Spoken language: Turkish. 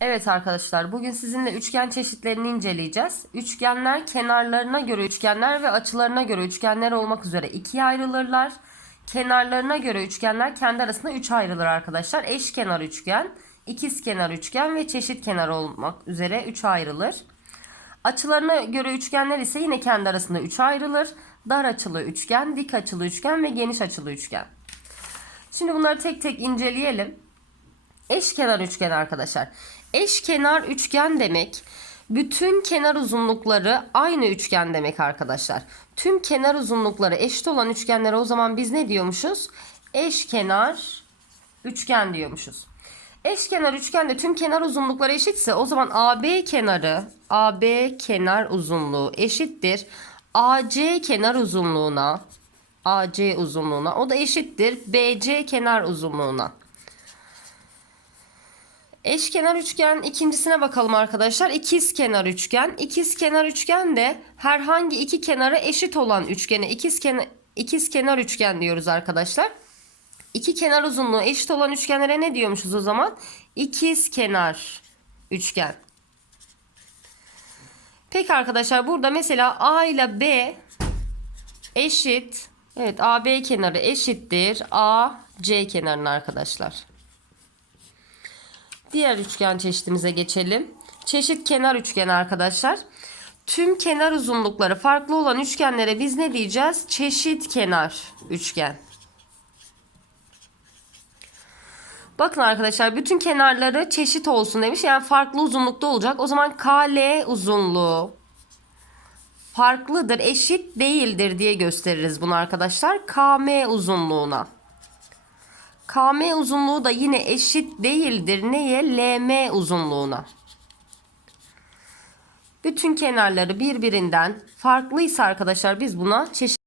Evet arkadaşlar bugün sizinle üçgen çeşitlerini inceleyeceğiz. Üçgenler kenarlarına göre üçgenler ve açılarına göre üçgenler olmak üzere ikiye ayrılırlar. Kenarlarına göre üçgenler kendi arasında üç ayrılır arkadaşlar. Eşkenar üçgen, ikizkenar üçgen ve çeşit kenar olmak üzere üç ayrılır. Açılarına göre üçgenler ise yine kendi arasında üç ayrılır. Dar açılı üçgen, dik açılı üçgen ve geniş açılı üçgen. Şimdi bunları tek tek inceleyelim. Eşkenar üçgen arkadaşlar. Eşkenar üçgen demek bütün kenar uzunlukları aynı üçgen demek arkadaşlar. Tüm kenar uzunlukları eşit olan üçgenlere o zaman biz ne diyormuşuz? Eşkenar üçgen diyormuşuz. Eşkenar üçgende tüm kenar uzunlukları eşitse o zaman AB kenarı AB kenar uzunluğu eşittir. AC kenar uzunluğuna AC uzunluğuna o da eşittir BC kenar uzunluğuna. Eşkenar üçgen ikincisine bakalım arkadaşlar. İkiz kenar üçgen. İkiz kenar üçgen de herhangi iki kenara eşit olan üçgene ikiz kenar ikiz kenar üçgen diyoruz arkadaşlar. İki kenar uzunluğu eşit olan üçgenlere ne diyormuşuz o zaman? İkiz kenar üçgen. Peki arkadaşlar burada mesela A ile B eşit. Evet AB kenarı eşittir. AC kenarına arkadaşlar. Diğer üçgen çeşitimize geçelim. Çeşit kenar üçgen arkadaşlar. Tüm kenar uzunlukları farklı olan üçgenlere biz ne diyeceğiz? Çeşit kenar üçgen. Bakın arkadaşlar bütün kenarları çeşit olsun demiş. Yani farklı uzunlukta olacak. O zaman KL uzunluğu farklıdır, eşit değildir diye gösteririz bunu arkadaşlar. KM uzunluğuna. KM uzunluğu da yine eşit değildir. Neye? LM uzunluğuna. Bütün kenarları birbirinden farklıysa arkadaşlar biz buna çeşit